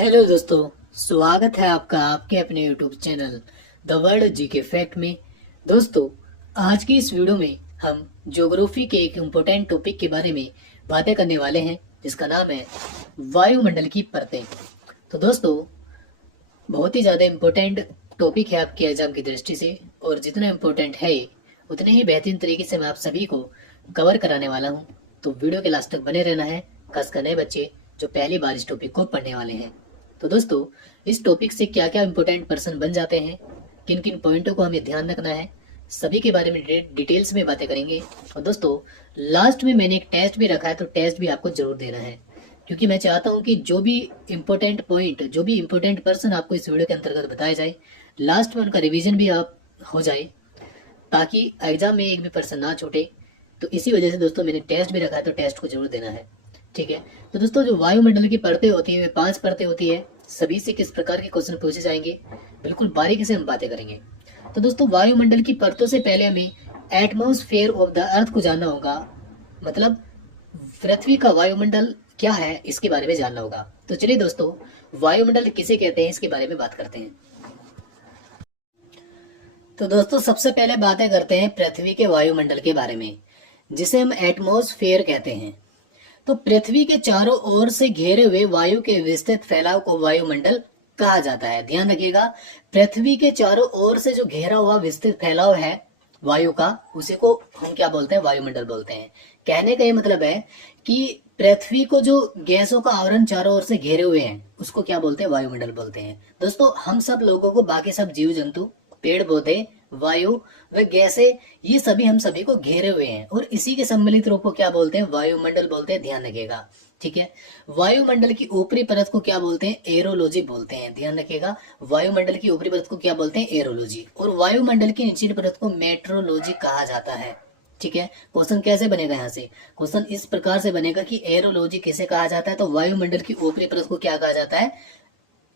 Hello दोस्तों, स्वागत है आपका आपके अपने YouTube channel the world GK fact में। दोस्तों, आज की इस वीडियो में हम ज्योग्राफी के एक इम्पोर्टेंट टॉपिक के बारे में बातें करने वाले हैं, जिसका नाम है वायुमंडल की परतें। तो दोस्तों, बहुत ही ज़्यादा इम्पोर्टेंट टॉपिक है आपके एग्जाम की दृष्टि से, और जितना इम्पोर्टेंट है उतने ही बेहतरीन तरीके से मैं आप सभी को कवर कराने वाला हूँ। तो वीडियो के लास्ट तक बने रहना है, खासकर नए बच्चे जो पहली बार इस टॉपिक को पढ़ने वाले हैं। तो दोस्तों, इस टॉपिक से क्या क्या इम्पोर्टेंट पर्सन बन जाते हैं, किन किन पॉइंटों को हमें ध्यान रखना है, सभी के बारे में डिटेल्स में बातें करेंगे। और दोस्तों, लास्ट में मैंने एक टेस्ट भी रखा है, तो टेस्ट भी आपको जरूर देना है, क्योंकि मैं चाहता हूं कि जो भी इम्पोर्टेंट पॉइंट, जो भी इम्पोर्टेंट पर्सन आपको इस वीडियो के अंतर्गत बताया जाए, लास्ट में उनका रिवीजन भी आप हो जाए, ताकि एग्जाम में एक भी पर्सन ना छूटे। तो इसी वजह से दोस्तों मैंने टेस्ट भी रखा है, तो टेस्ट को जरूर देना है। ठीक है। तो दोस्तों, जो वायुमंडल की परतें होती है वे 5 परतें होती है। सभी से किस प्रकार के क्वेश्चन पूछे जाएंगे, बिल्कुल बारीकी से हम बातें करेंगे। तो दोस्तों, वायुमंडल की परतों से पहले हमें एटमॉस्फेयर ऑफ द अर्थ को जानना होगा, मतलब पृथ्वी का वायुमंडल क्या है इसके बारे में जानना होगा। तो चलिए दोस्तों, वायुमंडल किसे कहते हैं इसके बारे में बात करते हैं। तो दोस्तों, सबसे पहले बातें करते हैं पृथ्वी के वायुमंडल के बारे में, जिसे हम एटमॉस्फेयर कहते हैं। तो पृथ्वी के चारों ओर से घेरे हुए वायु के विस्तृत फैलाव को वायुमंडल कहा जाता है। ध्यान रखिएगा, पृथ्वी के चारों ओर से जो घेरा हुआ विस्तृत फैलाव है वायु का, उसी को हम क्या बोलते हैं, वायुमंडल बोलते हैं। कहने का ये मतलब है कि पृथ्वी को जो गैसों का आवरण चारों ओर से घेरे हुए हैं, उसको क्या बोलते हैं, वायुमंडल बोलते हैं। दोस्तों, हम सब लोगों को, बाकी सब जीव जंतु, पेड़ पौधे, वायु व गैसें, ये सभी हम सभी को घेरे हुए हैं, और इसी के सम्मिलित रूप को क्या बोलते हैं, वायुमंडल बोलते हैं। ध्यान रखिएगा, ठीक है। वायुमंडल की ऊपरी परत को क्या बोलते हैं, एरोलॉजी बोलते हैं। ध्यान रखिएगा, वायुमंडल की ऊपरी परत को क्या बोलते हैं, एरोलॉजी, और वायुमंडल की निचली परत को मेट्रोलॉजी कहा जाता है। ठीक है। क्वेश्चन कैसे बनेगा, यहाँ से क्वेश्चन इस प्रकार से बनेगा कि एरोलॉजी किसे कहा जाता है, तो वायुमंडल की ऊपरी परत को क्या कहा जाता है,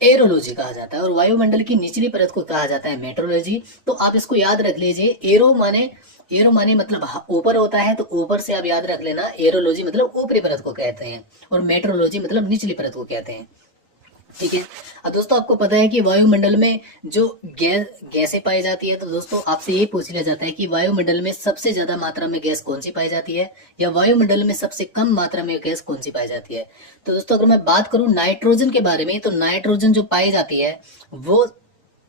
एरोलॉजी कहा जाता है, और वायुमंडल की निचली परत को कहा जाता है मेट्रोलॉजी। तो आप इसको याद रख लीजिए, एरो माने मतलब ऊपर होता है, तो ऊपर से आप याद रख लेना, एरोलॉजी मतलब ऊपरी परत को कहते हैं, और मेट्रोलॉजी मतलब निचली परत को कहते हैं। ठीक है। अब दोस्तों, आपको पता है कि वायुमंडल में जो गैसें पाई जाती है, तो दोस्तों आपसे ये पूछ लिया जाता है कि वायुमंडल में सबसे ज्यादा मात्रा में गैस कौन सी पाई जाती है, या वायुमंडल में सबसे कम मात्रा में गैस कौन सी पाई जाती है। तो दोस्तों, अगर मैं बात करूं नाइट्रोजन के बारे में, तो नाइट्रोजन जो पाई जाती है वो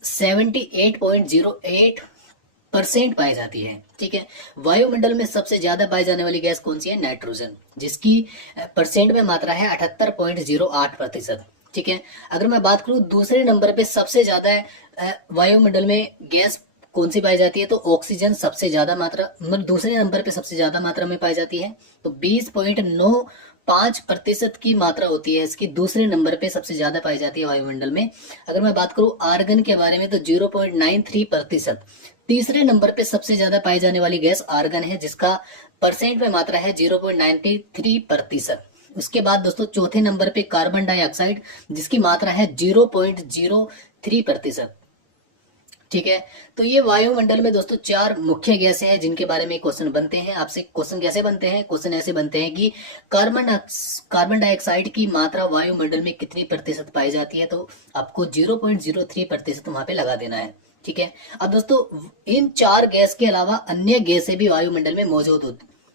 78.08% पाई जाती है। ठीक है। वायुमंडल में सबसे ज्यादा पाई जाने वाली गैस कौन सी है, नाइट्रोजन, जिसकी परसेंट में मात्रा है 78.08%। ठीक है। अगर मैं बात करूं दूसरे नंबर पे सबसे ज्यादा वायुमंडल में गैस कौन सी पाई जाती है, तो ऑक्सीजन सबसे ज्यादा मात्रा, मतलब दूसरे नंबर पे सबसे ज्यादा मात्रा में पाई जाती है। तो 20.95% की मात्रा होती है इसकी, दूसरे नंबर पे सबसे ज्यादा पाई जाती है वायुमंडल में। अगर मैं बात करूं आर्गन के बारे में, तो 0.93%। तीसरे नंबर पे सबसे ज्यादा पाई जाने वाली गैस आर्गन है, जिसका परसेंट में मात्रा है 0.93%। उसके बाद दोस्तों, चौथे नंबर पे कार्बन डाइऑक्साइड, जिसकी मात्रा है 0.03%। ठीक है। तो ये वायुमंडल में दोस्तों 4 मुख्य गैसें हैं जिनके बारे में क्वेश्चन बनते हैं। आपसे क्वेश्चन कैसे बनते हैं, क्वेश्चन ऐसे बनते हैं कि कार्बन डाइऑक्साइड की मात्रा वायुमंडल में कितनी प्रतिशत पाई जाती है, तो आपको 0.03% वहां पे लगा देना है। ठीक है। अब दोस्तों, इन 4 गैस के अलावा अन्य गैसें भी वायुमंडल में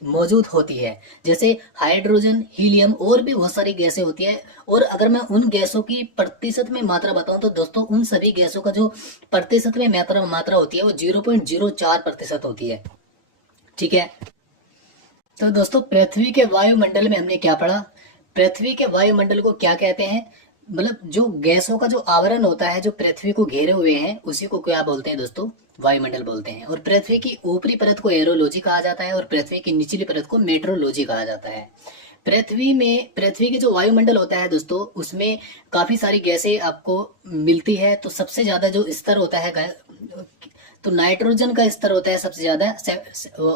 मौजूद होती है, जैसे हाइड्रोजन, हीलियम, और भी बहुत सारी गैसें होती है। और अगर मैं उन गैसों की प्रतिशत में मात्रा बताऊं, तो दोस्तों उन सभी गैसों का जो प्रतिशत में मात्रा होती है वो 0.04% होती है। ठीक है। तो दोस्तों, पृथ्वी के वायुमंडल में हमने क्या पढ़ा, पृथ्वी के वायुमंडल को क्या कहते हैं, मतलब जो गैसों का जो आवरण होता है जो पृथ्वी को घेरे हुए हैं, उसी को क्या बोलते हैं दोस्तों, वायुमंडल बोलते हैं। और पृथ्वी की ऊपरी परत को एरोलॉजी कहा जाता है, और पृथ्वी की निचली परत को मेट्रोलॉजी कहा जाता है। पृथ्वी के जो वायुमंडल होता है दोस्तों, उसमें काफी सारी गैसें आपको मिलती है। तो सबसे ज्यादा जो स्तर होता है, तो नाइट्रोजन का स्तर होता है सबसे ज्यादा,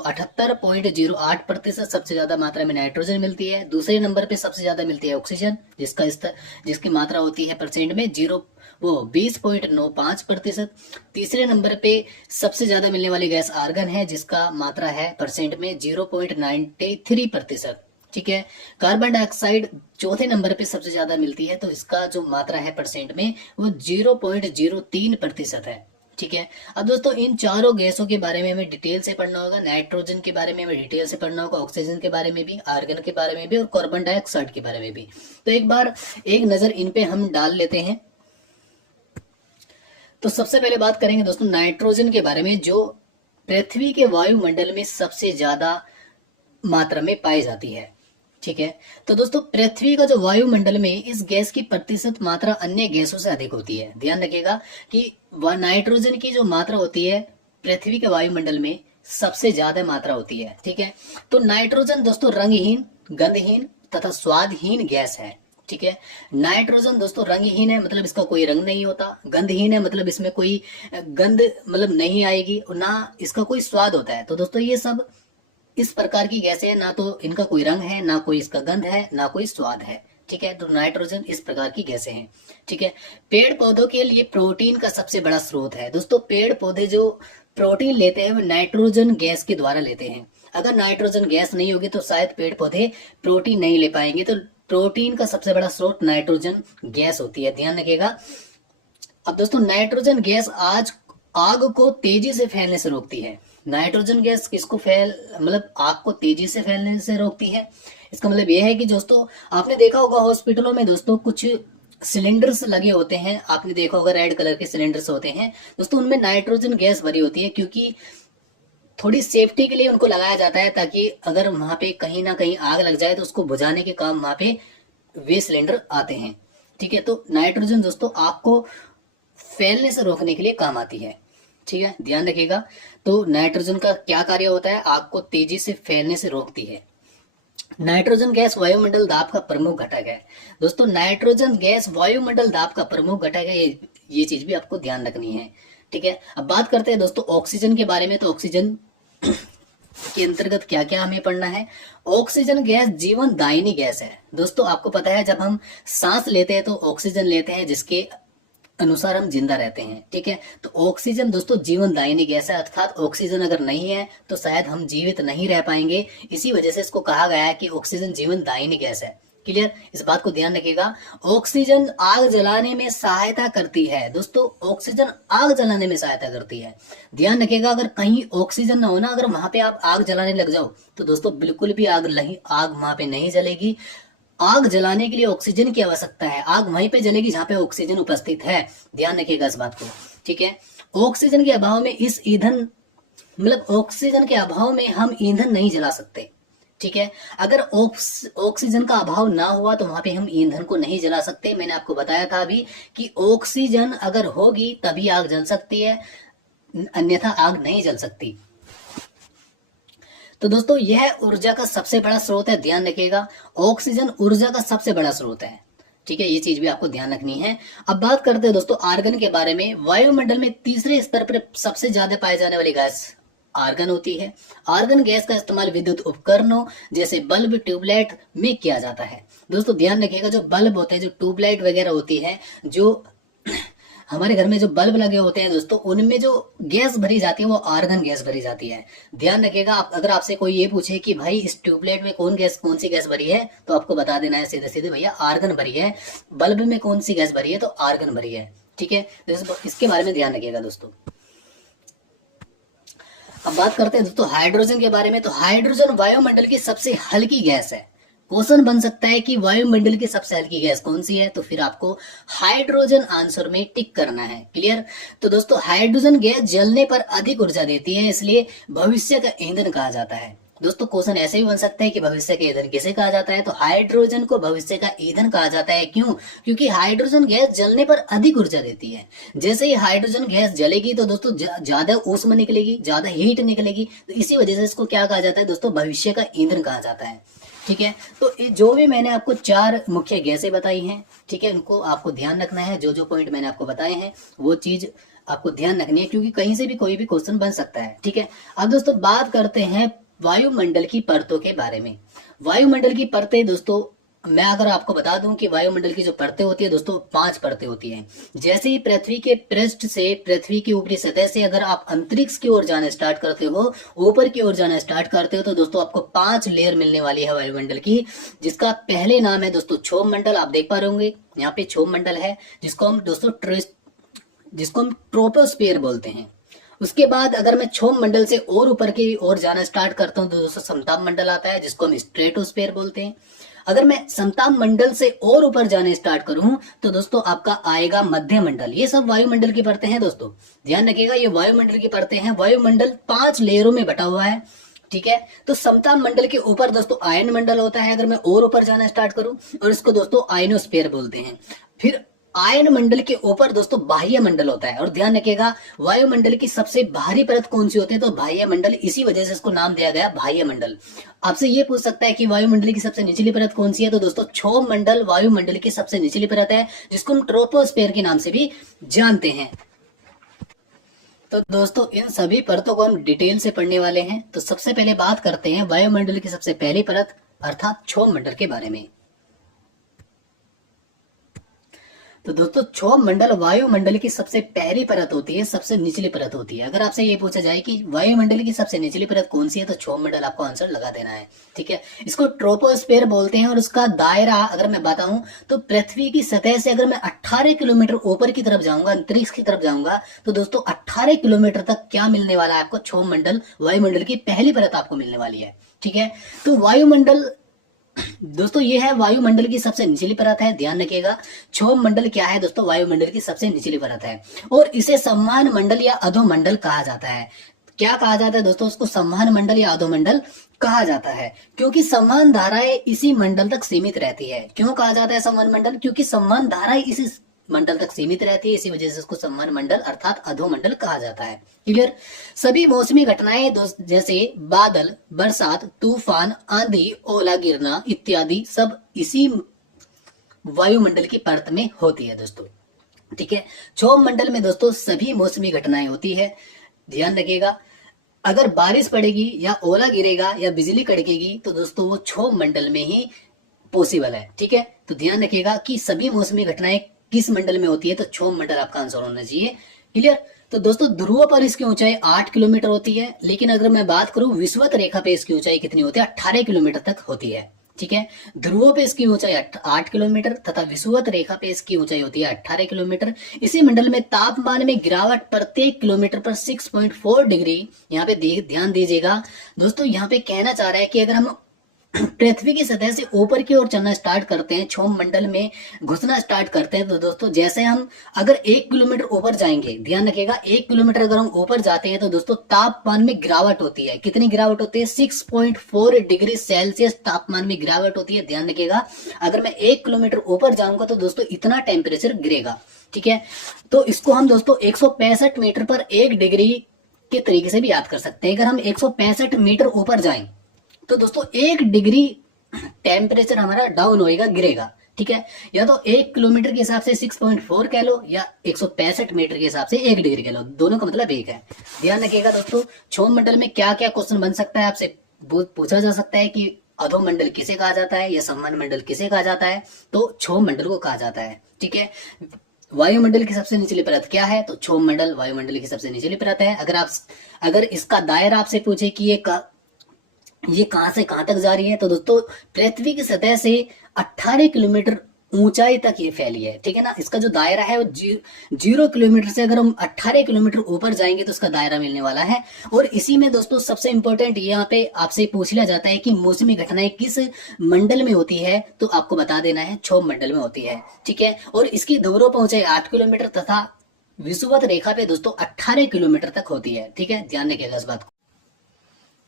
78.08%। सबसे ज्यादा मात्रा में नाइट्रोजन मिलती है। दूसरे नंबर पे सबसे ज्यादा मिलती है ऑक्सीजन, जिसकी मात्रा होती है परसेंट में 20.95%। तीसरे नंबर पे सबसे ज्यादा मिलने वाली गैस आर्गन है, जिसका मात्रा है परसेंट में 0.93%। ठीक है। कार्बन डाइऑक्साइड चौथे नंबर पे सबसे ज्यादा मिलती है, तो इसका जो मात्रा है परसेंट में वो 0.03% है। ठीक है। अब दोस्तों इन चारों गैसों के बारे में हमें डिटेल से पढ़ना होगा। नाइट्रोजन के बारे में हमें डिटेल से पढ़ना होगा, ऑक्सीजन के बारे में भी, आर्गन के बारे में भी और कार्बन डाइऑक्साइड के बारे में भी। तो एक बार एक नजर इन पे हम डाल लेते हैं। तो सबसे पहले बात करेंगे दोस्तों नाइट्रोजन के बारे में, जो पृथ्वी के वायुमंडल में सबसे ज्यादा मात्रा में पाई जाती है। ठीक है। तो दोस्तों पृथ्वी का जो वायुमंडल में इस गैस की प्रतिशत मात्रा अन्य गैसों से अधिक होती है। ध्यान रखिएगा कि नाइट्रोजन की जो मात्रा होती है पृथ्वी के वायुमंडल में सबसे ज्यादा मात्रा होती है। ठीक है। तो नाइट्रोजन दोस्तों रंगहीन, गंधहीन तथा स्वादहीन गैस है। ठीक है। नाइट्रोजन दोस्तों रंगहीन है, मतलब इसका कोई रंग नहीं होता। गंधहीन है, मतलब इसमें कोई गंध मतलब नहीं आएगी, ना इसका कोई स्वाद होता है। तो दोस्तों ये सब इस प्रकार की गैसें हैं, ना तो इनका कोई रंग है, ना कोई इसका गंध है, ना कोई स्वाद है। ठीक है। तो नाइट्रोजन इस प्रकार की गैसें हैं। ठीक है। पेड़ पौधों के लिए प्रोटीन का सबसे बड़ा स्रोत है। दोस्तों पेड़ पौधे जो प्रोटीन लेते हैं वो नाइट्रोजन गैस के द्वारा लेते हैं। अगर नाइट्रोजन गैस नहीं होगी तो शायद पेड़ पौधे प्रोटीन नहीं ले पाएंगे। तो प्रोटीन का सबसे बड़ा स्रोत नाइट्रोजन गैस होती है, ध्यान रखिएगा। अब दोस्तों नाइट्रोजन गैस आज आग को तेजी से फैलने से रोकती है। नाइट्रोजन गैस किसको मतलब आग को तेजी से फैलने से रोकती है। इसका मतलब यह है कि दोस्तों आपने देखा होगा हॉस्पिटलों में दोस्तों कुछ सिलेंडर्स लगे होते हैं, आपने देखा होगा रेड कलर के सिलेंडर्स होते हैं दोस्तों, उनमें नाइट्रोजन गैस भरी होती है, क्योंकि थोड़ी सेफ्टी के लिए उनको लगाया जाता है, ताकि अगर वहां पे कहीं ना कहीं आग लग जाए तो उसको बुझाने के काम वहां पे वे सिलेंडर आते हैं। ठीक है। तो नाइट्रोजन दोस्तों आग को फैलने से रोकने के लिए काम आती है। ठीक है, ध्यान रखिएगा। तो नाइट्रोजन का क्या कार्य होता है, आग को तेजी से फैलने से रोकती है। नाइट्रोजन गैस वायुमंडल दाब का प्रमुख घटक है। दोस्तों नाइट्रोजन गैस वायुमंडल दाब का प्रमुख घटक है, ये चीज भी आपको ध्यान रखनी है। ठीक है। अब बात करते हैं दोस्तों ऑक्सीजन के बारे में। तो ऑक्सीजन के अंतर्गत क्या क्या हमें पढ़ना है। ऑक्सीजन गैस जीवन दायिनी गैस है। दोस्तों आपको पता है जब हम सांस लेते हैं तो ऑक्सीजन लेते हैं, जिसके अनुसार हम जिंदा रहते हैं। ठीक है। तो ऑक्सीजन दोस्तों जीवन दायिनी गैस है, अर्थात ऑक्सीजन अगर नहीं है तो शायद हम जीवित नहीं रह पाएंगे। इसी वजह से इसको कहा गया है कि ऑक्सीजन जीवन दायिनी गैस है। क्लियर, इस बात को ध्यान रखिएगा। ऑक्सीजन आग जलाने में सहायता करती है। दोस्तों ऑक्सीजन आग जलाने में सहायता करती है, ध्यान रखिएगा। अगर कहीं ऑक्सीजन ना हो ना, अगर वहां पे आप आग जलाने लग जाओ तो दोस्तों बिल्कुल भी आग वहां पे नहीं जलेगी। आग जलाने के लिए ऑक्सीजन की आवश्यकता है, आग वहीं पे जलेगी जहां पे ऑक्सीजन उपस्थित है, ध्यान रखिएगा इस बात को। ठीक है। ऑक्सीजन के अभाव में इस ईंधन मतलब ऑक्सीजन के अभाव में हम ईंधन नहीं जला सकते। ठीक है। अगर ऑक्सीजन का अभाव ना हुआ तो वहां पे हम ईंधन को नहीं जला सकते। मैंने आपको बताया था अभी कि ऑक्सीजन अगर होगी तभी आग जल सकती है, अन्यथा आग नहीं जल सकती। तो दोस्तों यह ऊर्जा का सबसे बड़ा स्रोत है, ध्यान रखिएगा। ऑक्सीजन ऊर्जा का सबसे बड़ा स्रोत है। ठीक है, ये चीज भी आपको ध्यान रखनी है। अब बात करते हैं दोस्तों आर्गन के बारे में। वायुमंडल में तीसरे स्तर पर सबसे ज्यादा पाए जाने वाली गैस आर्गन होती है। आर्गन गैस का इस्तेमाल विद्युत उपकरणों जैसे बल्ब, ट्यूबलाइट में किया जाता है। दोस्तों ध्यान रखिएगा, जो बल्ब होते हैं, जो ट्यूबलाइट वगैरह होती है, जो हमारे घर में जो बल्ब लगे होते हैं दोस्तों, उनमें जो गैस भरी जाती है वो आर्गन गैस भरी जाती है। ध्यान रखिएगा। अगर आपसे कोई ये पूछे कि भाई इस ट्यूबलाइट में कौन सी गैस भरी है, तो आपको बता देना है सीधे सीधे, भैया आर्गन भरी है। बल्ब में कौन सी गैस भरी है, तो आर्गन भरी है। ठीक है, इसके बारे में ध्यान रखिएगा दोस्तों। अब बात करते हैं दोस्तों हाइड्रोजन के बारे में। तो हाइड्रोजन वायुमंडल की सबसे हल्की गैस है। क्वेश्चन बन सकता है कि वायुमंडल की सबसे हल्की गैस कौन सी है, तो फिर आपको हाइड्रोजन आंसर में टिक करना है। क्लियर। तो दोस्तों हाइड्रोजन गैस जलने पर अधिक ऊर्जा देती है, इसलिए भविष्य का ईंधन कहा जाता है। दोस्तों क्वेश्चन ऐसे भी बन सकता है कि भविष्य का ईंधन किसे कहा जाता है, तो हाइड्रोजन को भविष्य का ईंधन कहा जाता है। क्यों? क्योंकि हाइड्रोजन गैस जलने पर अधिक ऊर्जा देती है। जैसे ही हाइड्रोजन गैस जलेगी तो दोस्तों ज्यादा ऊष्मा निकलेगी, ज्यादा हीट निकलेगी, तो इसी वजह से इसको क्या कहा जाता है दोस्तों, भविष्य का ईंधन कहा जाता है। ठीक है। तो जो भी मैंने आपको 4 मुख्य गैसें बताई हैं, ठीक है, उनको आपको ध्यान रखना है। जो जो पॉइंट मैंने आपको बताए हैं वो चीज आपको ध्यान रखनी है, क्योंकि कहीं से भी कोई भी क्वेश्चन बन सकता है। ठीक है। अब दोस्तों बात करते हैं वायुमंडल की परतों के बारे में। वायुमंडल की परतें दोस्तों मैं अगर आपको बता दूं कि वायुमंडल की जो परतें होती है दोस्तों, 5 परतें होती हैं। जैसे ही पृथ्वी के पृष्ठ से, पृथ्वी की ऊपरी सतह से अगर आप अंतरिक्ष की ओर जाना स्टार्ट करते हो, ऊपर की ओर जाना स्टार्ट करते हो, तो दोस्तों आपको 5 लेयर मिलने वाली है वायुमंडल की, जिसका पहले नाम है दोस्तों क्षोभ मंडल। आप देख पा रहे होंगे यहाँ पे क्षोभ मंडल है, जिसको हम दोस्तों ट्रोपोस्फियर बोलते हैं। उसके बाद अगर मैं क्षोभ मंडल से और ऊपर की ओर जाना स्टार्ट करता हूं तो दोस्तों समताप मंडल आता है, जिसको हम स्ट्रेटोस्फियर बोलते हैं। अगर मैं समताप मंडल से और ऊपर जाने स्टार्ट करूं तो दोस्तों आपका आएगा मध्य मंडल। ये सब वायुमंडल की परतें हैं दोस्तों, ध्यान रखिएगा, ये वायुमंडल की परतें हैं। वायुमंडल 5 लेयरों में बटा हुआ है, ठीक है। तो समताप मंडल के ऊपर दोस्तों आयन मंडल होता है, अगर मैं और ऊपर जाना स्टार्ट करूं, और इसको दोस्तों आयनोस्फीयर बोलते हैं। फिर आयन मंडल के ऊपर दोस्तों बाह्य मंडल होता है, और ध्यान रखिएगा वायुमंडल की सबसे भारी परत कौन सी होती है, तो बाह्य मंडल, इसी वजह से इसको नाम दिया गया बाह्य मंडल। आपसे ये पूछ सकता है कि वायुमंडल की सबसे निचली परत कौन सी है, तो दोस्तों क्षोभ मंडल वायुमंडल की सबसे निचली परत है, जिसको हम ट्रोपोस्फियर के नाम से भी जानते हैं। तो दोस्तों इन सभी परतों को हम डिटेल से पढ़ने वाले हैं। तो सबसे पहले बात करते हैं वायुमंडल की सबसे पहली परत अर्थात क्षोभ मंडल के बारे में। तो दोस्तों क्षोभ मंडल वायुमंडल की सबसे पहली परत होती है, सबसे निचली परत होती है। अगर आपसे ये पूछा जाए कि वायुमंडल की सबसे निचली परत कौन सी है, तो क्षोभ मंडल आपको आंसर लगा देना है, ठीक है। इसको ट्रोपोस्फेयर बोलते हैं, और उसका दायरा अगर मैं बताऊं तो पृथ्वी की सतह से अगर मैं 18 किलोमीटर ऊपर की तरफ जाऊंगा, अंतरिक्ष की तरफ जाऊंगा, तो दोस्तों 18 किलोमीटर तक क्या मिलने वाला है आपको, क्षोभ मंडल, वायुमंडल की पहली परत आपको मिलने वाली है, ठीक है। तो वायुमंडल दोस्तों ये है वायुमंडल की सबसे निचली परत है, ध्यान रखिएगा। क्षोभ मंडल क्या है दोस्तों, वायुमंडल की सबसे निचली परत है, और इसे संवहन मंडल या अधोमंडल कहा जाता है। क्या कहा जाता है दोस्तों, उसको संवहन मंडल या अधोमंडल कहा जाता है, क्योंकि संवहन धाराएं इसी मंडल तक सीमित रहती है। क्यों कहा जाता है संवहन मंडल, क्योंकि संवहन धाराएं इसी मंडल तक सीमित रहती है, इसी वजह से इसको संवहन मंडल अर्थात अधोमंडल कहा जाता है, क्लियर। सभी मौसमी घटनाएं जैसे बादल, बरसात, तूफान, आंधी, ओला गिरना इत्यादि सब इसी वायुमंडल की परत में होती है दोस्तों, ठीक है। क्षोभ मंडल में दोस्तों सभी मौसमी घटनाएं होती है, ध्यान रखिएगा। अगर बारिश पड़ेगी या ओला गिरेगा या बिजली कड़केगी तो दोस्तों वो क्षोभ मंडल में ही पॉसिबल है, ठीक है। तो ध्यान रखिएगा कि सभी मौसमी घटनाएं किस मंडल में होती है, तो क्षोभ मंडल आपका आंसर होना चाहिए, क्लियर। तो दोस्तों ध्रुव पर इसकी ऊंचाई 8 किलोमीटर होती है, लेकिन अगर मैं बात करूं विषुवत रेखा पे इसकी ऊंचाई कितनी होती है, 18 किलोमीटर तक होती है, ठीक है। ध्रुवों पे इसकी ऊंचाई 8 किलोमीटर तथा विषुवत रेखा पे इसकी ऊंचाई होती है 18 किलोमीटर। इसी मंडल में तापमान में गिरावट प्रत्येक किलोमीटर पर 6.4 डिग्री, यहाँ पे ध्यान दीजिएगा दोस्तों, यहाँ पे कहना चाह रहा है कि अगर हम पृथ्वी की सतह से ऊपर की ओर चलना स्टार्ट करते हैं, क्षोभ मंडल में घुसना स्टार्ट करते हैं, तो दोस्तों जैसे हम अगर 1 किलोमीटर ऊपर जाएंगे, ध्यान रखिएगा 1 किलोमीटर अगर हम ऊपर जाते हैं तो दोस्तों तापमान में गिरावट होती है। कितनी गिरावट होती है, 6.4 डिग्री सेल्सियस तापमान में गिरावट होती है, ध्यान रखिएगा। अगर मैं 1 किलोमीटर ऊपर जाऊंगा तो दोस्तों इतना टेम्परेचर गिरेगा, ठीक है। तो इसको हम दोस्तों 165 मीटर पर 1 डिग्री के तरीके से भी याद कर सकते हैं। अगर हम 165 मीटर ऊपर जाएं तो दोस्तों 1 डिग्री टेम्परेचर हमारा डाउन होएगा, गिरेगा, ठीक है। या तो 1 किलोमीटर के हिसाब से 6.4 कह लो, या 165 मीटर के हिसाब से 1 डिग्री कह लो, दोनों का मतलब एक है। ध्यान रखिएगा दोस्तों, क्षोभ मंडल में क्या क्या क्वेश्चन बन सकता है, आपसे पूछा जा सकता है कि अधोमंडल किसे कहा जाता है या संवहन मंडल किसे कहा जाता है, तो क्षोभ मंडल को कहा जाता है, ठीक है। वायुमंडल की सबसे निचली परत क्या है, तो क्षोभ मंडल वायुमंडल की सबसे निचली परत है। अगर इसका दायरा आपसे पूछे कि ये कहां से कहां तक जा रही है, तो दोस्तों पृथ्वी की सतह से 18 किलोमीटर ऊंचाई तक ये फैली है, ठीक है ना। इसका जो दायरा है वो 0 किलोमीटर से अगर हम 18 किलोमीटर ऊपर जाएंगे तो इसका दायरा मिलने वाला है। और इसी में दोस्तों सबसे इंपॉर्टेंट यहाँ पे आपसे पूछ लिया जाता है कि मौसमी घटनाएं किस मंडल में होती है, तो आपको बता देना है क्षोभ मंडल में होती है, ठीक है। और इसकी ध्रुवों पर ऊंचाई 8 किलोमीटर तथा विषुवत रेखा पे दोस्तों 18 किलोमीटर तक होती है, ठीक है, ध्यान रखिएगा इस बात को।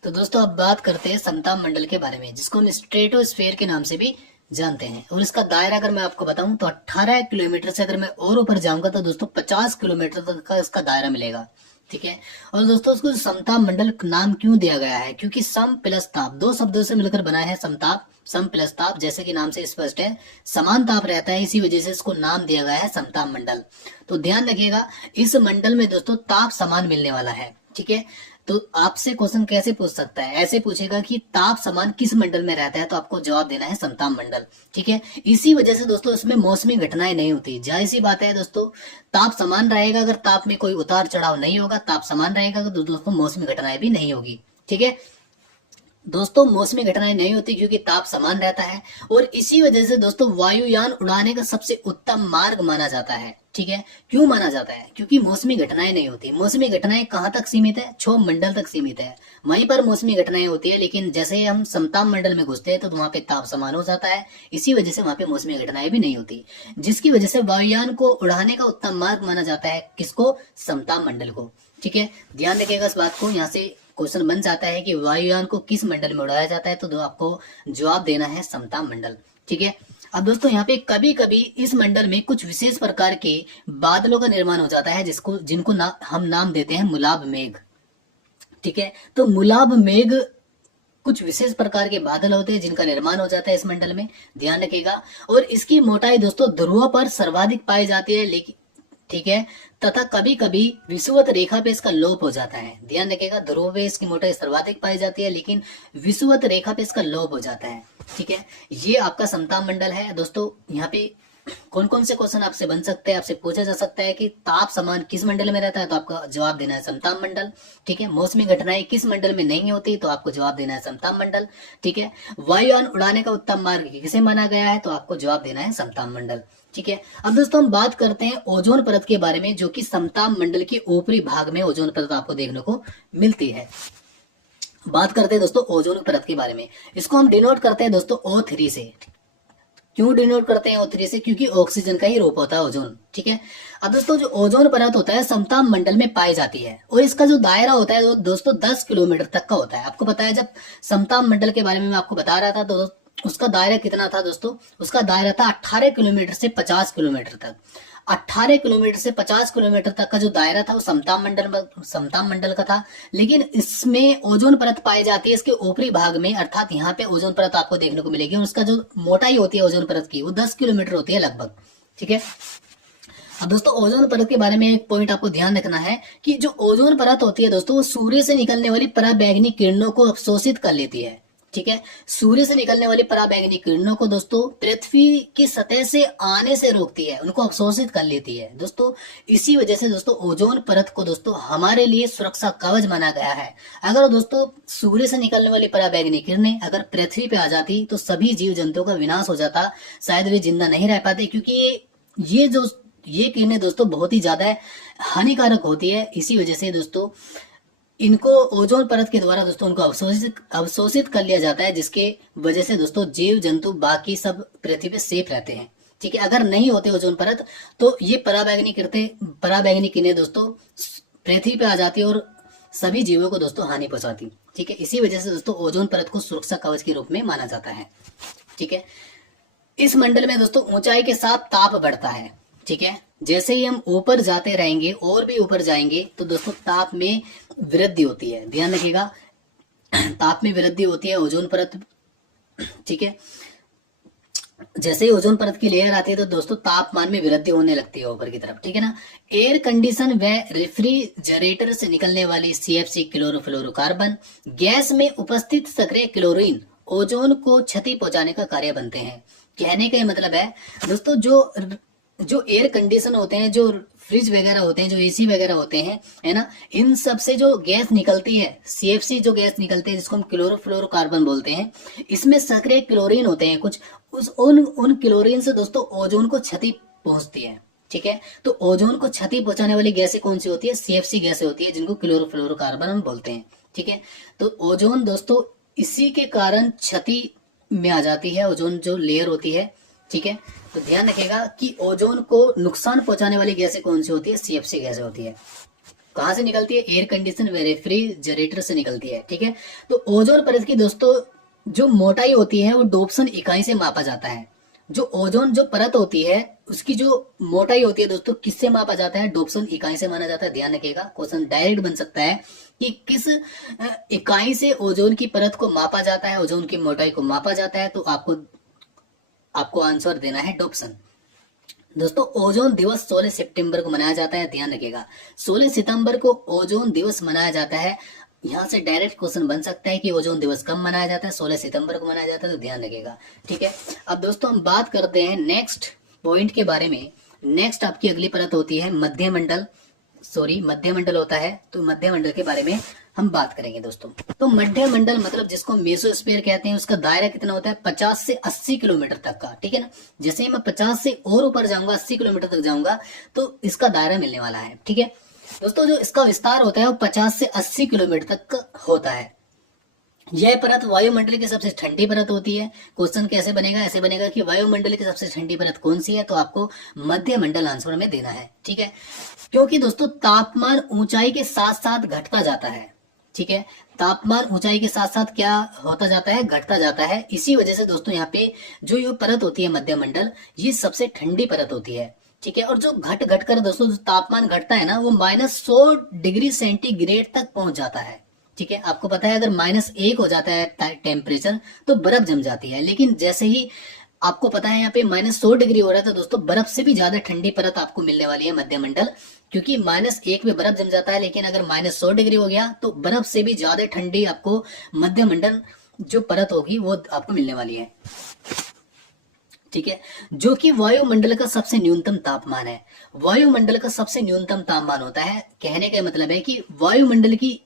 तो दोस्तों अब बात करते हैं समताप मंडल के बारे में, जिसको हम स्ट्रेटोस्फेयर के नाम से भी जानते हैं। और इसका दायरा अगर मैं आपको बताऊं तो 18 किलोमीटर से अगर मैं और ऊपर जाऊंगा तो दोस्तों 50 किलोमीटर तक का इसका दायरा मिलेगा, ठीक है। और दोस्तों उसको समताप मंडल नाम क्यों दिया गया है, क्योंकि सम प्लस ताप, 2 शब्दों से मिलकर बना है समताप, सम प्लस ताप, जैसे कि नाम से स्पष्ट है समान ताप रहता है, इसी वजह से इसको नाम दिया गया है समताप मंडल। तो ध्यान रखिएगा इस मंडल में दोस्तों ताप समान मिलने वाला है, ठीक है। तो आपसे क्वेश्चन कैसे पूछ सकता है, ऐसे पूछेगा कि ताप समान किस मंडल में रहता है, तो आपको जवाब देना है समताप मंडल। ठीक है, इसी वजह से दोस्तों इसमें मौसमी घटनाएं नहीं होती। जाहिर सी बात है दोस्तों, ताप समान रहेगा, अगर ताप में कोई उतार चढ़ाव नहीं होगा, ताप समान रहेगा तो दोस्तों मौसमी घटनाएं भी नहीं होगी। ठीक है दोस्तों, मौसमी घटनाएं नहीं होती क्योंकि ताप समान रहता है, और इसी वजह से दोस्तों वायुयान उड़ाने का सबसे उत्तम मार्ग माना जाता है। ठीक है, क्यों माना जाता है? क्योंकि मौसमी घटनाएं नहीं होती। मौसमी घटनाएं कहाँ तक सीमित है? क्षोभ मंडल तक सीमित है, वहीं पर मौसमी घटनाएं होती है। लेकिन जैसे हम समताप मंडल में घुसते हैं तो वहां पे ताप समान हो जाता है, इसी वजह से वहां पे मौसमी घटनाएं भी नहीं होती, जिसकी वजह से वायुयान को उड़ाने का उत्तम मार्ग माना जाता है। किसको? समताप मंडल को। ठीक है, ध्यान रखिएगा इस बात को। यहाँ से क्वेश्चन बन जाता है कि वायुयान को किस मंडल में उड़ाया जाता है, तो आपको जवाब देना है समताप मंडल। ठीक है, अब दोस्तों यहाँ पे कभी कभी इस मंडल में कुछ विशेष प्रकार के बादलों का निर्माण हो जाता है, जिनको हम नाम देते हैं मुलाब मेघ। ठीक है, तो मुलाब मेघ कुछ विशेष प्रकार के बादल होते हैं जिनका निर्माण हो जाता है इस मंडल में, ध्यान रखिएगा। और इसकी मोटाई दोस्तों ध्रुवों पर सर्वाधिक पाई जाती है, लेकिन ठीक है, तथा कभी कभी विषुवत रेखा पे इसका लोप हो जाता है। ध्यान रखिएगा, ध्रुव पे इसकी मोटाई सर्वाधिक पाई जाती है, लेकिन विषुवत रेखा पे इसका लोप हो जाता है। ठीक है, ये आपका समताप मंडल है दोस्तों। यहाँ पे कौन कौन से क्वेश्चन आपसे बन सकते हैं, आपसे पूछा जा सकता है कि ताप समान किस मंडल में रहता है, तो आपका जवाब देना है समताप मंडल। ठीक है, मौसमी घटनाएं किस मंडल में नहीं होती, तो आपको जवाब देना है समताप मंडल। ठीक है, वायुयान उड़ाने का उत्तम मार्ग किसे माना गया है, तो आपको जवाब देना है समताप मंडल। ठीक है, अब दोस्तों हम बात करते हैं ओजोन परत के बारे में, जो कि समताप मंडल के ऊपरी भाग में ओजोन परत आपको देखने को मिलती है। बात करते हैं दोस्तों ओजोन परत के बारे में। इसको हम डिनोट करते हैं दोस्तों O3 से। क्यों डिनोट करते हैं O3 से? क्योंकि ऑक्सीजन का ही रूप होता है ओजोन। ठीक है, अब दोस्तों जो ओजोन परत होता है समताप मंडल में पाई जाती है, और इसका जो दायरा होता है वो दोस्तों 10 किलोमीटर तक का होता है। आपको पता है, जब समताप मंडल के बारे में मैं आपको बता रहा था तो उसका दायरा कितना था दोस्तों? उसका दायरा था 18 किलोमीटर से 50 किलोमीटर तक। 18 किलोमीटर से 50 किलोमीटर तक का जो दायरा था वो समताप मंडल का था। लेकिन इसमें ओजोन परत पाई जाती है इसके ऊपरी भाग में, अर्थात यहाँ पे ओजोन परत आपको देखने को मिलेगी, और उसका जो मोटाई होती है ओजोन परत की वो 10 किलोमीटर होती है लगभग। ठीक है, अब दोस्तों ओजोन परत के बारे में एक पॉइंट आपको ध्यान रखना है कि जो ओजोन परत होती है दोस्तों, वो सूर्य से निकलने वाली पराबैंगनी किरणों को अवशोषित कर लेती है। ठीक है, सूर्य से निकलने वाली पराबैंगनी किरणों को दोस्तों पृथ्वी की सतह से आने से रोकती है, उनको अवशोषित कर लेती है दोस्तों। इसी वजह से दोस्तों ओजोन परत को दोस्तों हमारे लिए सुरक्षा कवच माना गया है। अगर दोस्तों सूर्य से निकलने वाली पराबैंगनी किरणें अगर पृथ्वी पे आ जाती तो सभी जीव जंतुओं का विनाश हो जाता, शायद वे जिंदा नहीं रह पाते, क्योंकि ये किरणें दोस्तों बहुत ही ज्यादा हानिकारक होती है। इसी वजह से दोस्तों इनको ओजोन परत के द्वारा दोस्तों उनको अवशोषित कर लिया जाता है, जिसके वजह से दोस्तों जीव जंतु बाकी सब पृथ्वी पे सेफ रहते हैं। ठीक है, अगर नहीं होते ओजोन परत तो ये पराबैंगनी किरणें दोस्तों पृथ्वी पे आ जाती और सभी जीवों को दोस्तों हानि पहुंचाती। ठीक है, इसी वजह से दोस्तों ओजोन परत को सुरक्षा कवच के रूप में माना जाता है। ठीक है, इस मंडल में दोस्तों ऊंचाई के साथ ताप बढ़ता है। ठीक है, जैसे ही हम ऊपर जाते रहेंगे और भी ऊपर जाएंगे तो दोस्तों ताप में वृद्धि होती है। ध्यान रखिएगा, ताप में वृद्धि होती है ओजोन परत। ठीक है, जैसे ही ओजोन परत की लेयर आती है तो दोस्तों तापमान में वृद्धि होने लगती है ऊपर की तरफ। ठीक है ना, एयर कंडीशन व रेफ्रिजरेटर से निकलने वाली CFC क्लोरोफ्लोरोकार्बन गैस में उपस्थित सक्रिय क्लोरीन ओजोन को क्षति पहुंचाने का कार्य बनते हैं। कहने का मतलब है दोस्तों, जो एयर कंडीशन होते हैं, जो फ्रिज वगैरह होते हैं, जो AC वगैरह होते हैं, है ना, इन सब से जो गैस निकलती है CFC जो गैस निकलती है जिसको हम क्लोरोफ्लोरोकार्बन बोलते हैं, इसमें सक्रिय क्लोरीन होते हैं कुछ, उन क्लोरीन से दोस्तों ओजोन को क्षति पहुंचती है। ठीक है, तो ओजोन को क्षति पहुंचाने वाली गैसें कौन सी होती है? CFC गैसें होती है, जिनको क्लोरोफ्लोरोकार्बन हम बोलते हैं। ठीक है, तो ओजोन दोस्तों इसी के कारण क्षति में आ जाती है, ओजोन जो लेयर होती है। ठीक है, तो ध्यान रखिएगा कि ओजोन को नुकसान पहुंचाने वाली गैसें कौन सी होती है? CFC गैसें होती है। कहां से निकलती है? एयर कंडीशन व रेफ्रिजरेटर से निकलती है। ठीक है, तो ओजोन परत की दोस्तों जो मोटाई होती है वो डोप्सन इकाई से मापा जाता है। जो ओजोन जो परत होती है उसकी जो मोटाई होती है दोस्तों किससे मापा जाता है? डोप्सन इकाई से माना जाता है। ध्यान रखिएगा, क्वेश्चन डायरेक्ट बन सकता है कि किस इकाई से ओजोन की परत को मापा जाता है, ओजोन की मोटाई को मापा जाता है, तो आपको आंसर देना है डोप्सन। दोस्तों ओजोन दिवस 16 सितंबर को मनाया जाता है। ध्यान रखिएगा, 16 सितंबर को ओजोन दिवस मनाया जाता है। यहाँ से डायरेक्ट क्वेश्चन बन सकता है कि ओजोन दिवस कब मनाया जाता है, 16 सितंबर को मनाया जाता है, तो ध्यान रखिएगा। ठीक है, अब दोस्तों हम बात करते हैं नेक्स्ट पॉइंट के बारे में। नेक्स्ट आपकी अगली परत होती है मध्यमंडल, मध्यमंडल होता है, तो मध्यमंडल के बारे में हम बात करेंगे दोस्तों। तो मध्यमंडल मतलब जिसको मेसोस्फीयर कहते हैं, उसका दायरा कितना होता है, 50 से 80 किलोमीटर तक का। ठीक है ना, जैसे ही मैं 50 से और ऊपर जाऊंगा, 80 किलोमीटर तक जाऊंगा, तो इसका दायरा मिलने वाला है। ठीक है दोस्तों, जो इसका विस्तार होता है वो 50 से 80 किलोमीटर तक का होता है। यह परत वायुमंडल की सबसे ठंडी परत होती है। क्वेश्चन कैसे बनेगा, ऐसे बनेगा कि वायुमंडल की सबसे ठंडी परत कौन सी है, तो आपको मध्यमंडल आंसर में देना है। ठीक है, क्योंकि दोस्तों तापमान ऊंचाई के साथ साथ घटता जाता है। ठीक है, तापमान ऊंचाई के साथ साथ क्या होता जाता है, घटता जाता है। इसी वजह से दोस्तों यहाँ पे जो ये परत होती है मध्यमंडल, ये सबसे ठंडी परत होती है। ठीक है, और जो घट घट कर दोस्तों जो तापमान घटता है ना, वो -100 डिग्री सेंटीग्रेड तक पहुंच जाता है। ठीक है, आपको पता है अगर -1 हो जाता है टेम्परेचर तो बर्फ जम जाती है, लेकिन जैसे ही आपको पता है यहाँ पे -100 डिग्री हो रहा है, तो दोस्तों बर्फ से भी ज्यादा ठंडी परत आपको मिलने वाली है मध्यमंडल, क्योंकि -1 में बर्फ जम जाता है, लेकिन अगर -100 डिग्री हो गया तो बर्फ से भी ज्यादा ठंडी आपको मध्यमंडल जो परत होगी वो आपको मिलने वाली है। ठीक है, जो कि वायुमंडल का सबसे न्यूनतम तापमान है। वायुमंडल का सबसे न्यूनतम तापमान होता है, कहने का मतलब है कि वायुमंडल की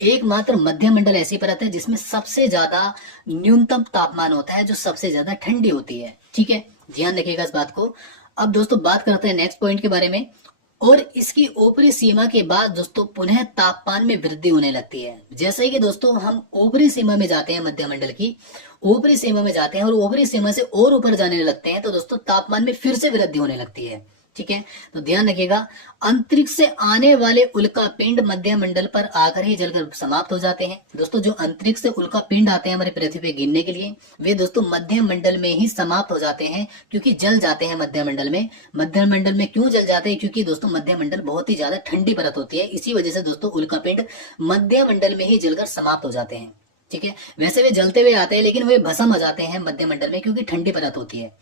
एकमात्र मध्यमंडल ऐसी परत है जिसमें सबसे ज्यादा न्यूनतम तापमान होता है, जो सबसे ज्यादा ठंडी होती है। ठीक है, ध्यान रखिएगा इस बात को। अब दोस्तों बात करते हैं नेक्स्ट पॉइंट के बारे में। और इसकी ऊपरी सीमा के बाद दोस्तों पुनः तापमान में वृद्धि होने लगती है। जैसे कि दोस्तों हम ऊपरी सीमा में जाते हैं, मध्यमंडल की ऊपरी सीमा में जाते हैं और ऊपरी सीमा से और ऊपर जाने लगते हैं, तो दोस्तों तापमान में फिर से वृद्धि होने लगती है। ठीक है, तो ध्यान रखिएगा, अंतरिक्ष से आने वाले उल्का पिंड मध्यमंडल पर आकर ही जलकर समाप्त हो जाते हैं। दोस्तों जो अंतरिक्ष से उल्का पिंड आते हैं हमारे पृथ्वी पे गिरने के लिए, वे दोस्तों मध्यमंडल में ही समाप्त हो जाते हैं, क्योंकि जल जाते हैं मध्यमंडल में। मध्यमंडल में क्यों जल जाते हैं, क्योंकि दोस्तों मध्यमंडल बहुत ही ज्यादा ठंडी परत होती है, इसी वजह से दोस्तों उल्का पिंड मध्यमंडल में ही जलकर समाप्त हो जाते हैं। ठीक है, वैसे वे जलते हुए आते हैं, लेकिन वे भस्म हो जाते हैं मध्यमंडल में, क्योंकि ठंडी परत होती है।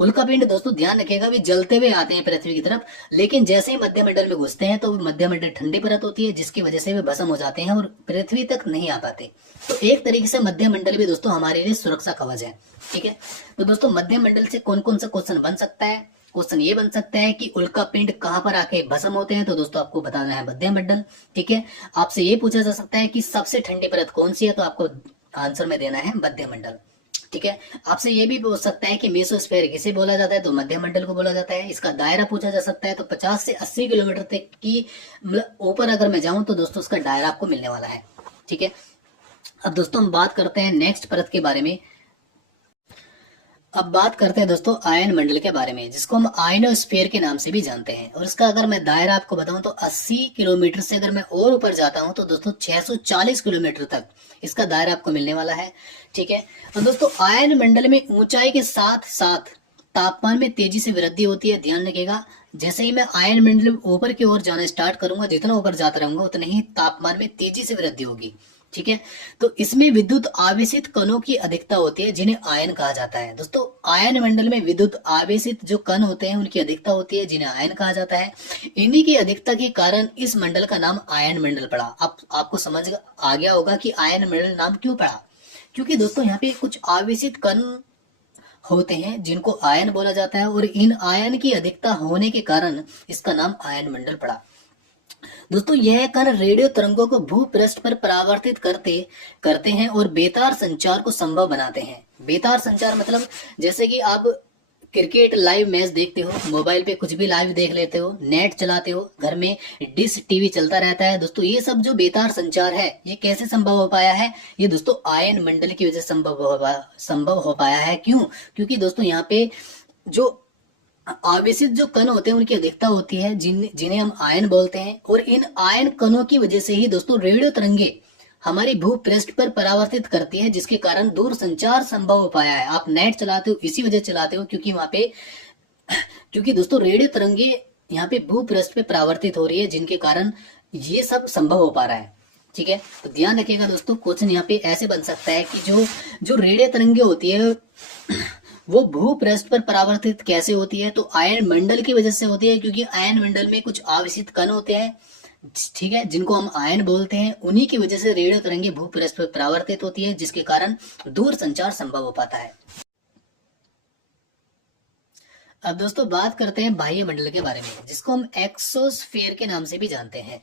उल्का पिंड दोस्तों ध्यान रखिएगा, वे जलते हुए आते हैं पृथ्वी की तरफ, लेकिन जैसे ही मध्यमंडल में घुसते हैं तो मध्यमंडल ठंडी परत होती है, जिसकी वजह से वे भस्म हो जाते हैं और पृथ्वी तक नहीं आ पाते। तो एक तरीके से मध्यमंडल भी दोस्तों हमारे लिए सुरक्षा कवच है। ठीक है, तो दोस्तों मध्यमंडल से कौन कौन सा क्वेश्चन बन सकता है। क्वेश्चन ये बन सकता है कि उल्का पिंड कहां पर आके भस्म होते हैं, तो दोस्तों आपको बताना है मध्यमंडल। ठीक है, आपसे ये पूछा जा सकता है कि सबसे ठंडी परत कौन सी है, तो आपको आंसर में देना है मध्यमंडल। ठीक है, आपसे ये भी पूछ सकता है कि मेसोस्फीयर किसे बोला जाता है, तो मध्यमंडल को बोला जाता है। इसका दायरा पूछा जा सकता है, तो 50 से 80 किलोमीटर तक की मतलब ऊपर अगर मैं जाऊं तो दोस्तों उसका दायरा आपको मिलने वाला है। ठीक है, अब दोस्तों हम बात करते हैं नेक्स्ट परत के बारे में। अब बात करते हैं दोस्तों आयन मंडल के बारे में, जिसको हम आयनोस्फीयर के नाम से भी जानते हैं। और इसका अगर मैं दायरा आपको बताऊं तो 80 किलोमीटर से अगर मैं और ऊपर जाता हूं तो दोस्तों 640 किलोमीटर तक इसका दायरा आपको मिलने वाला है। ठीक है, और दोस्तों आयन मंडल में ऊंचाई के साथ साथ तापमान में तेजी से वृद्धि होती है। ध्यान रखिएगा, जैसे ही मैं आयन मंडल ऊपर की ओर जाना स्टार्ट करूंगा, जितना ऊपर जाता रहूंगा उतना ही तापमान में तेजी से वृद्धि होगी। ठीक है, तो इसमें विद्युत आवेशित कणों की अधिकता होती है, जिन्हें आयन कहा जाता है। दोस्तों आयन मंडल में विद्युत आवेशित जो कण होते हैं उनकी अधिकता होती है, जिन्हें आयन कहा जाता है। इन्हीं की अधिकता के कारण इस मंडल का नाम आयन मंडल पड़ा। आपको समझ आ गया होगा कि आयन मंडल नाम क्यों पड़ा, क्योंकि दोस्तों यहाँ पे कुछ आवेशित कण होते हैं जिनको आयन बोला जाता है, और इन आयन की अधिकता होने के कारण इसका नाम आयन मंडल पड़ा। दोस्तों यह कण रेडियो तरंगों को भूपृष्ठ पर परावर्तित करते हैं और बेतार संचार को संभव बनाते हैं। बेतार संचार मतलब जैसे कि आप क्रिकेट लाइव मैच देखते हो, मोबाइल पे कुछ भी लाइव देख लेते हो, नेट चलाते हो, घर में डिश टीवी चलता रहता है। दोस्तों ये सब जो बेतार संचार है, ये कैसे संभव हो पाया है, ये दोस्तों आयन मंडल की वजह से संभव हो पाया है। क्यों, क्योंकि दोस्तों यहाँ पे जो आवेशित जो कण होते हैं उनकी अधिकता होती है, जिन्हें हम आयन बोलते हैं, और इन आयन कणों की वजह से ही दोस्तों रेडियो तरंगे हमारी भूपृष्ठ पर परावर्तित करती है, जिसके कारण दूर संचार संभव हो पाया है। आप नेट चलाते हो इसी वजह चलाते हो क्योंकि वहां पे क्योंकि दोस्तों रेडियो तरंगे यहाँ पे भूपृष्ठ पे परावर्तित हो रही है, जिनके कारण ये सब संभव हो पा रहा है। ठीक है, तो ध्यान रखिएगा दोस्तों, क्वेश्चन यहाँ पे ऐसे बन सकता है कि जो रेडियो तरंगे होती है वो भूपृष्ठ पर परावर्तित कैसे होती है, तो आयन मंडल की वजह से होती है, क्योंकि आयन मंडल में कुछ आवेशित कण होते हैं ठीक है, जिनको हम आयन बोलते हैं, उन्हीं की वजह से रेडियो तरंगे भूपृष्ठ पर परावर्तित होती है, जिसके कारण दूर संचार संभव हो पाता है। अब दोस्तों बात करते हैं बाह्य मंडल के बारे में, जिसको हम एक्सोस्फेयर के नाम से भी जानते हैं।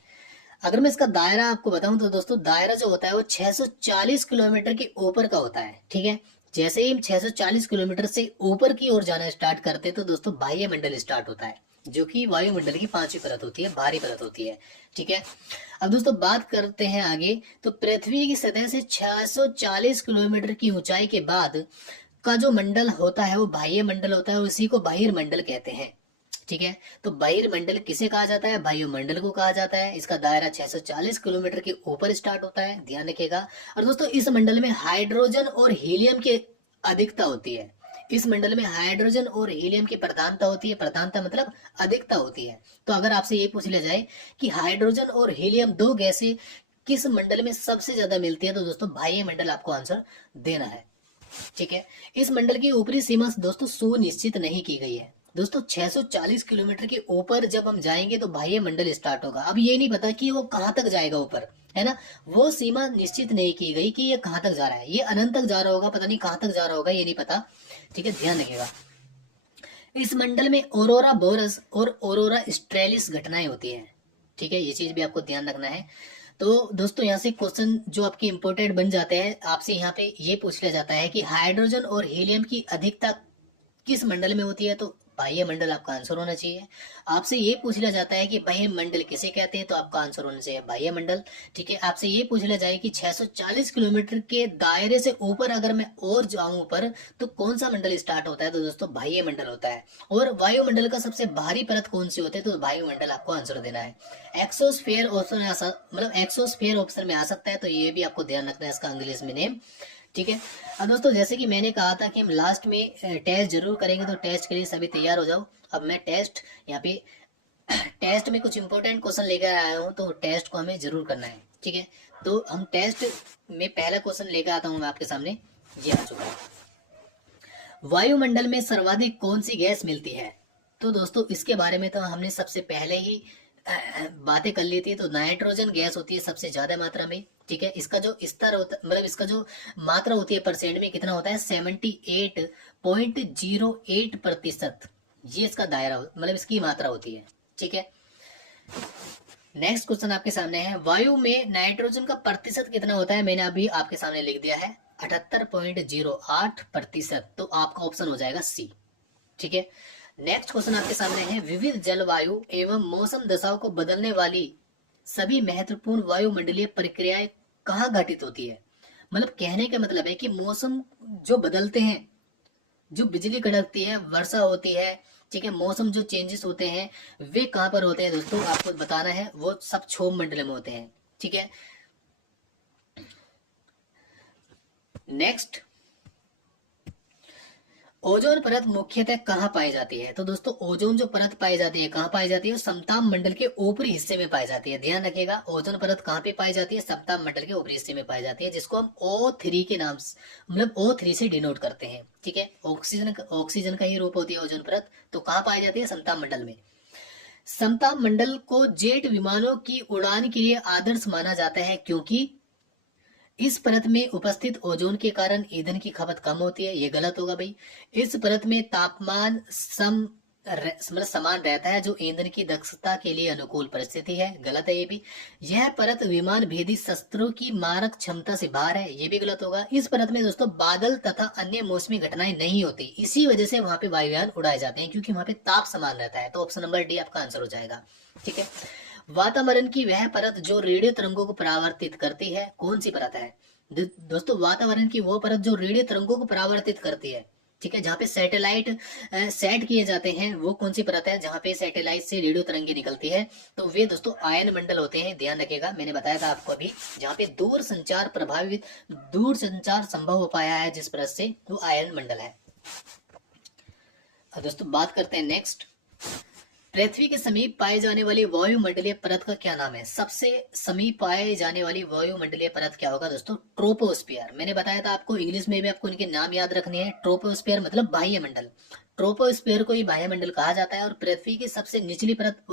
अगर मैं इसका दायरा आपको बताऊं तो दोस्तों, दायरा जो होता है वो 640 किलोमीटर के ऊपर का होता है। ठीक है, जैसे ही हम 640 किलोमीटर से ऊपर की ओर जाना स्टार्ट करते हैं तो दोस्तों बाह्य मंडल स्टार्ट होता है, जो कि वायुमंडल की 5वीं परत होती है, भारी परत होती है। ठीक है, अब दोस्तों बात करते हैं आगे। तो पृथ्वी की सतह से 640 किलोमीटर की ऊंचाई के बाद का जो मंडल होता है वो बाह्य मंडल होता है, उसी को बहिर्मंडल कहते हैं। ठीक है, तो बहिर्मंडल किसे कहा जाता है? वायुमंडल को कहा जाता है। इसका दायरा 640 किलोमीटर के ऊपर स्टार्ट होता है, ध्यान रखिएगा। और दोस्तों इस मंडल में हाइड्रोजन और हीलियम की अधिकता होती है। इस मंडल में हाइड्रोजन और हीलियम की प्रधानता होती है। प्रधानता मतलब अधिकता होती है। तो अगर आपसे ये पूछ लिया जाए कि हाइड्रोजन और हीलियम दो गैसें किस मंडल में सबसे ज्यादा मिलती है, तो दोस्तों बाह्य मंडल आपको आंसर देना है। ठीक है, इस मंडल की ऊपरी सीमा दोस्तों सुनिश्चित नहीं की गई है। दोस्तों 640 किलोमीटर के ऊपर जब हम जाएंगे तो बाह्य मंडल स्टार्ट होगा। अब ये नहीं पता कि वो कहाँ तक जाएगा ऊपर, है ना, वो सीमा निश्चित नहीं की गई कि ये कहाँ तक जा रहा है। ये अनंत तक जा रहा होगा, पता नहीं कहाँ तक जा रहा होगा, ये नहीं पता। ठीक है, ध्यान रखिएगा। इस मंडल में ऑरोरा बोरस और ऑरोरा स्ट्रेलिस घटनाएं होती है। ठीक है, ये चीज भी आपको ध्यान रखना है। तो दोस्तों यहाँ से क्वेश्चन जो आपके इंपॉर्टेंट बन जाते हैं, आपसे यहाँ पे ये पूछ लिया जाता है कि हाइड्रोजन और हीलियम की अधिकता किस मंडल में होती है, तो बाह्य मंडल आपका आंसर होना चाहिए। आपसे ये पूछ लिया जाता है कि बाह्य मंडल किसे कहते हैं, तो आपका आंसर होना चाहिए बाह्य मंडल। ठीक है, आपसे ये पूछ लिया जाए कि 640 किलोमीटर के दायरे से ऊपर अगर मैं और जाऊं ऊपर तो कौन सा मंडल स्टार्ट होता है, तो दोस्तों बाह्य मंडल होता है। और वायुमंडल का सबसे भारी परत कौन सी होती है, तो वायुमंडल आपको आंसर देना है। एक्सोस्फेयर ऑप्शन में मतलब एक्सोस्फेयर ऑप्शन में आ सकता है, तो ये भी आपको ध्यान रखना है इसका इंग्लिश में नेम। ठीक है, अब दोस्तों जैसे कि मैंने कहा था कि हम लास्ट में टेस्ट जरूर करेंगे, तो टेस्ट के लिए सभी तैयार हो जाओ। अब मैं टेस्ट यहाँ पे टेस्ट में कुछ इंपॉर्टेंट क्वेश्चन लेकर आया हूँ, तो टेस्ट को हमें जरूर करना है। ठीक है, तो हम टेस्ट में पहला क्वेश्चन लेकर आता हूँ मैं आपके सामने, ये आ चुका है। वायुमंडल में सर्वाधिक कौन सी गैस मिलती है, तो दोस्तों इसके बारे में तो हमने सबसे पहले ही बातें कर ली थी। तो नाइट्रोजन गैस होती है सबसे ज्यादा मात्रा में। ठीक है, इसका जो स्तर होता मतलब इसका जो मात्रा होती है परसेंट में कितना होता है, 78.08%। ये इसका दायरा मतलब इसकी मात्रा होती है। ठीक है, नेक्स्ट क्वेश्चन आपके सामने है, वायु में नाइट्रोजन का प्रतिशत कितना होता है, मैंने अभी आपके सामने लिख दिया है 78.08%। तो आपका ऑप्शन हो जाएगा सी। ठीक है, नेक्स्ट क्वेश्चन आपके सामने है, विविध जलवायु एवं मौसम दशाओं को बदलने वाली सभी महत्वपूर्ण वायुमंडलीय प्रक्रियाएं कहाँ घटित होती है। मतलब कहने का मतलब है कि मौसम जो बदलते हैं, जो बिजली कड़कती है, वर्षा होती है, ठीक है, मौसम जो चेंजेस होते हैं वे कहाँ पर होते हैं दोस्तों, आपको बताना है। वो सब क्षोभ मंडल में होते हैं। ठीक है, नेक्स्ट, ओजोन परत मुख्यतः कहाँ पाई जाती है, तो दोस्तों ओजोन जो परत पाई जाती है कहाँ पाई जाती है, समताप मंडल के ऊपरी हिस्से में पाई जाती है। ध्यान रखिएगा, ओजोन परत कहाँ पे पाई जाती है, समताप मंडल के ऊपरी हिस्से में पाई जाती है, जिसको हम O3 के नाम से मतलब O3 से डिनोट करते हैं। ठीक है, ऑक्सीजन का ही रूप होती है ओजोन परत। तो कहाँ पाई जाती है, समताप मंडल में। समताप मंडल को जेट विमानों की उड़ान के लिए आदर्श माना जाता है, क्योंकि इस परत में उपस्थित ओजोन के कारण ईंधन की खपत कम होती है। ये गलत होगा भाई। इस परत में तापमान मतलब समान रहता है, जो ईंधन की दक्षता के लिए अनुकूल परिस्थिति है। गलत है ये भी। यह परत विमान भेदी शस्त्रों की मारक क्षमता से बाहर है। ये भी गलत होगा। इस परत में दोस्तों बादल तथा अन्य मौसमी घटनाएं नहीं होती, इसी वजह से वहां पे वायुयान उड़ाए जाते हैं, क्योंकि वहां पे ताप समान रहता है। तो ऑप्शन नंबर डी आपका आंसर हो जाएगा। ठीक है, वातावरण की वह परत जो रेडियो तरंगों को परावर्तित करती है, कौन सी परत है दोस्तों, वातावरण की वो परत जो रेडियो तरंगों को परावर्तित करती है। ठीक है, जहाँ पे सैटेलाइट सेट किए जाते हैं, वो कौन सी परत है जहाँ पे सैटेलाइट से रेडियो तरंगे निकलती है, तो वे दोस्तों आयन मंडल होते हैं। ध्यान रखिएगा, मैंने बताया था आपको अभी, जहाँ पे दूर संचार संभव हो पाया है जिस परत से, वो आयन मंडल है। अब दोस्तों बात करते हैं नेक्स्ट, पृथ्वी के समीप पाए जाने वाली वायुमंडलीय परत का क्या नाम है। सबसे समीप पाए जाने वाली वायुमंडलीय परत क्या होगा दोस्तों, ट्रोपोस्फियर। मैंने बताया था आपको, इंग्लिश में भी आपको इनके नाम याद रखने हैं। ट्रोपोस्फियर मतलब बाह्य मंडल, ट्रोपोस्फीयर को ही वायुमंडल कहा जाता है। और पृथ्वी की सबसे निचली परत,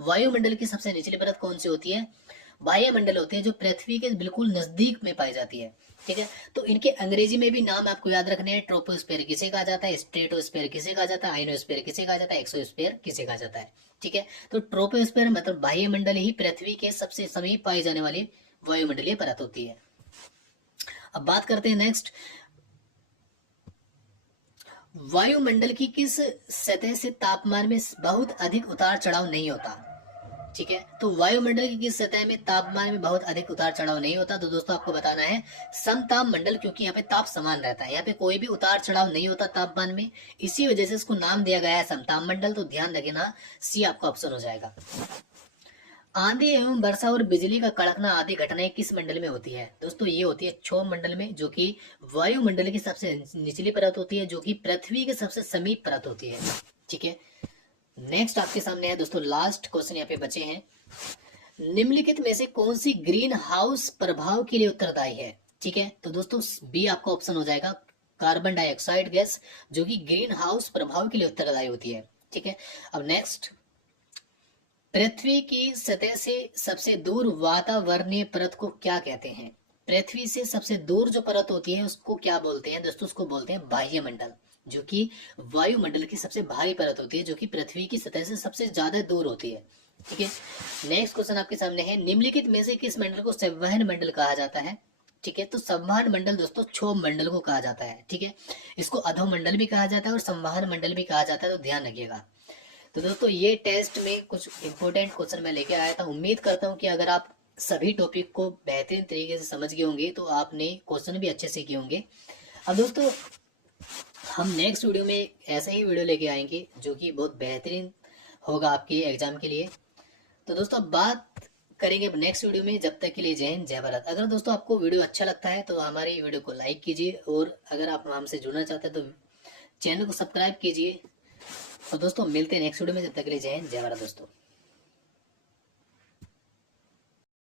वायुमंडल की सबसे निचली परत कौन सी होती है? वायुमंडल होती है, जो पृथ्वी के बिल्कुल नजदीक में पाई जाती है। ठीक है, तो इनके अंग्रेजी में भी नाम आपको याद रखने हैं। ट्रोपोस्फीयर किसे कहा जाता है, स्ट्रेटोस्फीयर किसे कहा जाता है, आइनोस्फीयर किसे कहा जाता है, एक्सोस्फीयर किसे कहा जाता है। ठीक है, तो ट्रोपोस्फीयर मतलब वायुमंडल ही पृथ्वी के सबसे समीप पाई जाने वाली वायुमंडलीय परत होती है। अब बात करते हैं नेक्स्ट, वायुमंडल की किस सतह से तापमान में बहुत अधिक उतार चढ़ाव नहीं होता? ठीक है, तो वायुमंडल की किस सतह में तापमान में बहुत अधिक उतार चढ़ाव नहीं होता? तो दोस्तों आपको बताना है समताप मंडल, क्योंकि यहाँ पे ताप समान रहता है, यहाँ पे कोई भी उतार चढ़ाव नहीं होता तापमान में, इसी वजह से इसको नाम दिया गया है समताप मंडल। तो ध्यान रखना, सी आपका ऑप्शन हो जाएगा। आंधी एवं वर्षा और बिजली का कड़कना आदि घटनाएं किस मंडल में होती है? दोस्तों ये होती है क्षोभ मंडल में, जो कि वायुमंडल की सबसे निचली परत होती है, जो कि पृथ्वी के सबसे समीप परत होती है। ठीक है, नेक्स्ट आपके सामने है दोस्तों, लास्ट क्वेश्चन यहाँ पे बचे हैं, निम्नलिखित में से कौन सी ग्रीन हाउस प्रभाव के लिए उत्तरदायी है? ठीक है, तो दोस्तों बी आपका ऑप्शन हो जाएगा, कार्बन डाइऑक्साइड गैस, जो कि ग्रीन हाउस प्रभाव के लिए उत्तरदायी होती है। ठीक है, अब नेक्स्ट, पृथ्वी की सतह से सबसे दूर वातावरणीय परत को क्या कहते हैं? पृथ्वी से सबसे दूर जो परत होती है उसको क्या बोलते हैं दोस्तों? उसको बोलते हैं बाह्यमंडल, जो कि वायुमंडल की सबसे भारी परत होती है, जो कि पृथ्वी की सतह से सबसे ज्यादा दूर होती है। ठीक है, नेक्स्ट क्वेश्चन आपके सामने है, निम्नलिखित में से किस मंडल को संवहन मंडल कहा जाता है? ठीक है, तो संवहन मंडल दोस्तों क्षोभ मंडल को कहा जाता है। ठीक है, इसको अधोमंडल भी कहा जाता है और संवहन मंडल भी कहा जाता है, तो ध्यान रखिएगा। तो दोस्तों ये टेस्ट में कुछ इंपॉर्टेंट क्वेश्चन मैं लेके आया था। उम्मीद करता हूँ कि अगर आप सभी टॉपिक को बेहतरीन तरीके से समझ गए होंगे तो आपने क्वेश्चन भी अच्छे से किए होंगे। अब दोस्तों हम नेक्स्ट वीडियो में ऐसे ही वीडियो लेके आएंगे जो कि बहुत बेहतरीन होगा आपके एग्जाम के लिए। तो दोस्तों बात करेंगे नेक्स्ट वीडियो में, जब तक के लिए जय हिंद जय भारत। अगर दोस्तों आपको वीडियो अच्छा लगता है तो हमारी वीडियो को लाइक कीजिए, और अगर आप हमसे जुड़ना चाहते हैं तो चैनल को सब्सक्राइब कीजिए। तो दोस्तों मिलते हैं नेक्स्ट वीडियो में, जब तक के लिए जय हिंद जय भारत दोस्तों।